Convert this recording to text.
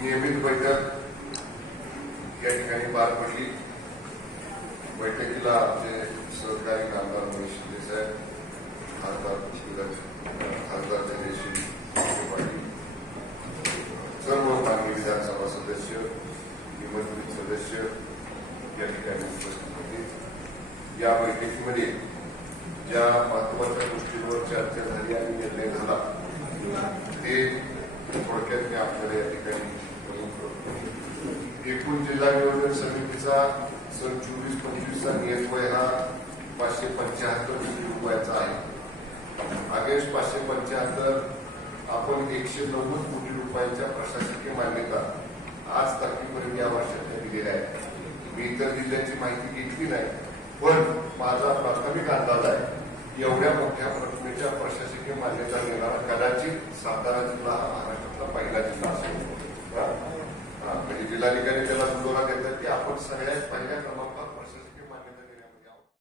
नियमित बैठक या पार पड़ी बैठकी आमचे सहकारी कामगार परिषदे साहेब खासदार खासदार चंद्रशेखर सर्व मागणी विधानसभा सदस्य निमंत्रित सदस्य या उपस्थित होते या बैठकीमध्ये चर्चा झाली आणि निर्णय थोड़क ते थोडक्यात एकूण जिल्हा नियोजन समितीचा सन चोवीस पंचवीसचा नियतव्य हा पाचशे पंच्याहत्तर कोटी रुपयाचा आहे अगेस्ट पाचशे पंच्याहत्तर आपण एकशे नव्वद कोटी रुपयांच्या प्रशासकीय मान्यता आज तारखेपर्यंत या वर्षात दिलेल्या आहेत मी इतर जिल्ह्याची माहिती घेतली नाही पण माझा प्राथमिक अंदाज आहे एवढ्या मोठ्या प्रतिमेच्या प्रशासकीय मान्यता देणारा कदाचित सातारा जिल्हा हा महाराष्ट्र जिल्हाधिकारी त्याला